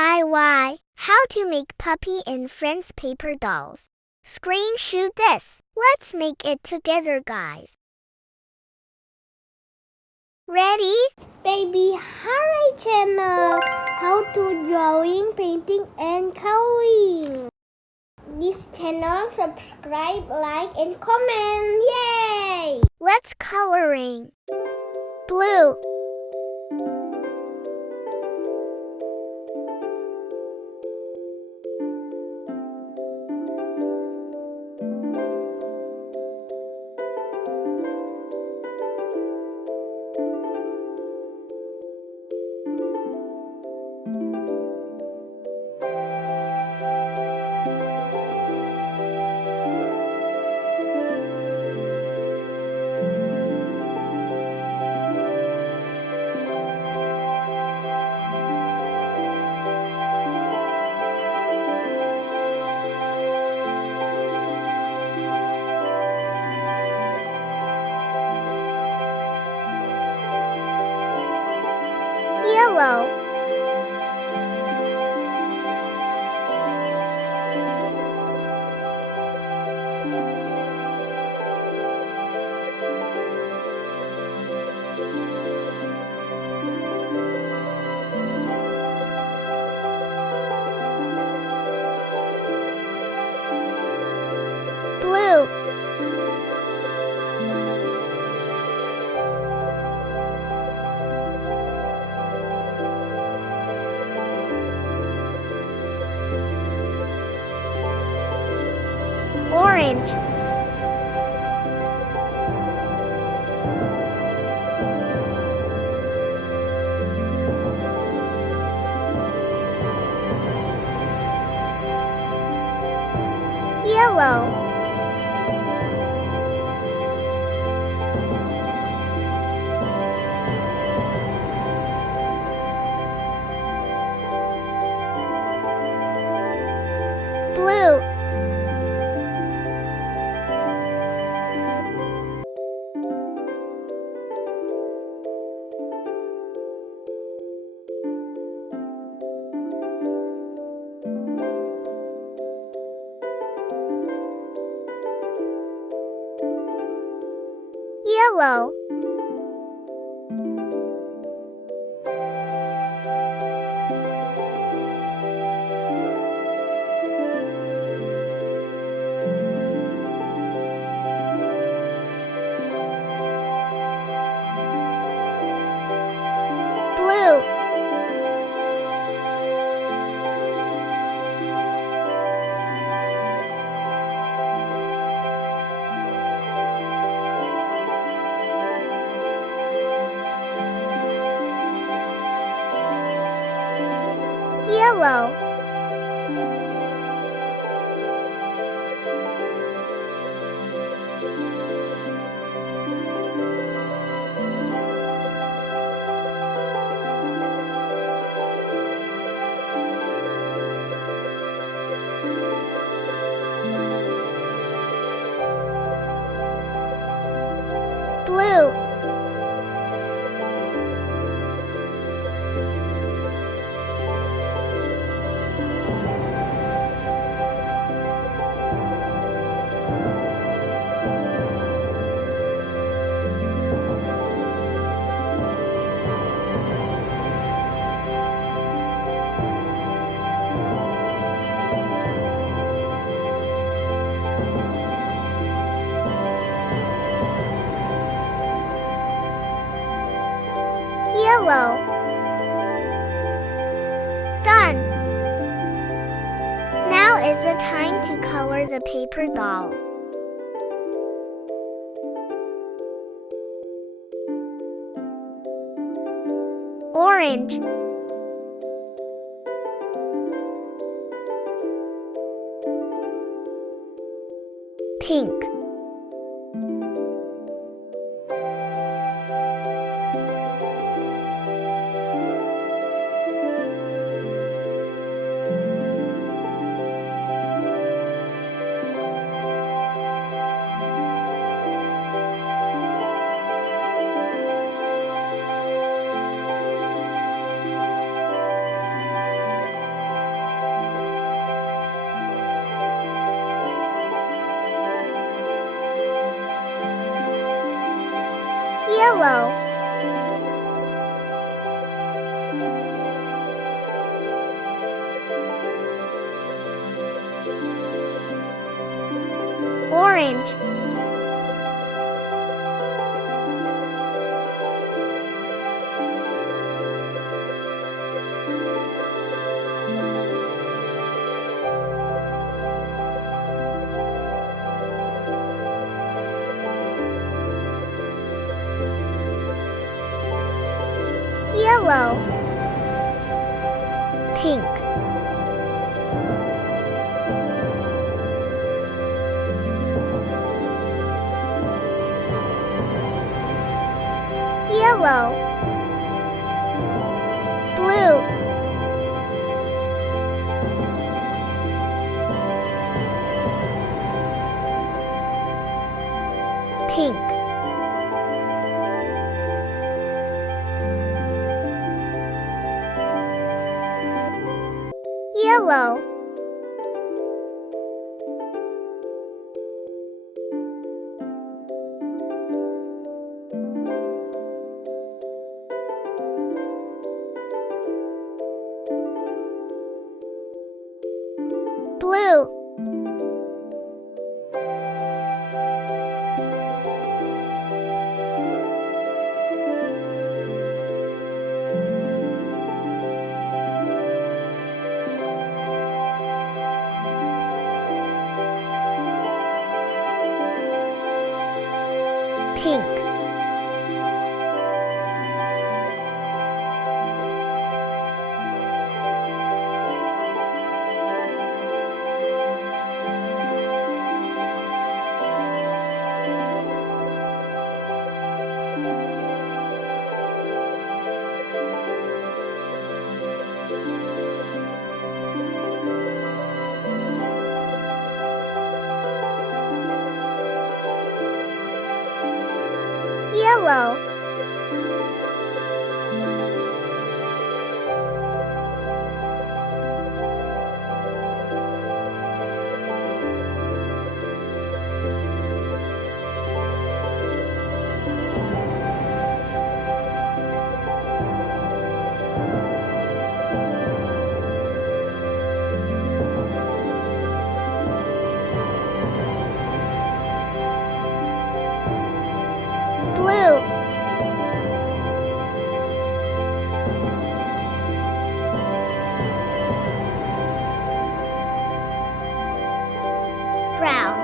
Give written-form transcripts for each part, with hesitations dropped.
DIY. How to make Puppy and Friends paper dolls. Screenshot this. Let's make it together, guys. Ready? Baby Harry channel. How to drawing, painting and coloring. This channel, subscribe, like and comment. Yay! Let's coloring. Blue. Yellow. Blue. Orange. Yellow. Blue. Yellow. Blue. Yellow. Blue. Yellow. Done. Now is the time to color the paper doll. Orange. Pink. Yellow. Orange. Yellow. Pink. Yellow. Blue. Pink. Yellow. Blue. Pink. Yellow. Blue. Brown.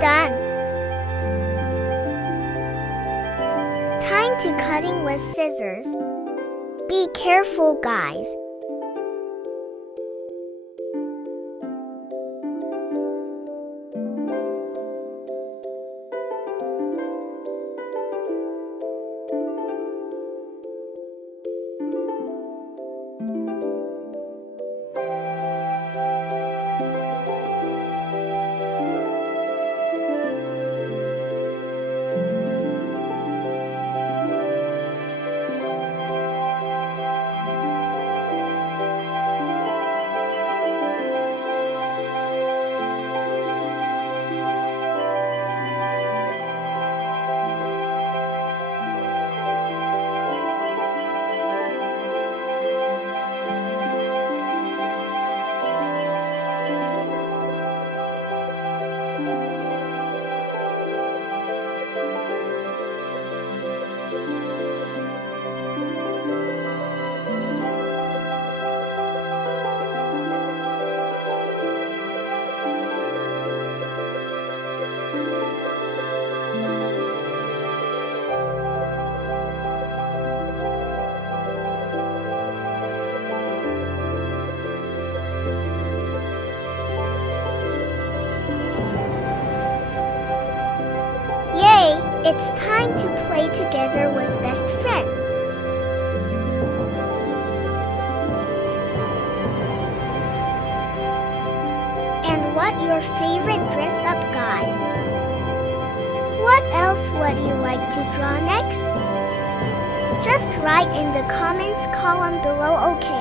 Done. Time to cutting with scissors. Be careful, guys. It's time to play together with best friend. And what your favorite dress up, guys? What else would you like to draw next? Just write in the comments column below, okay?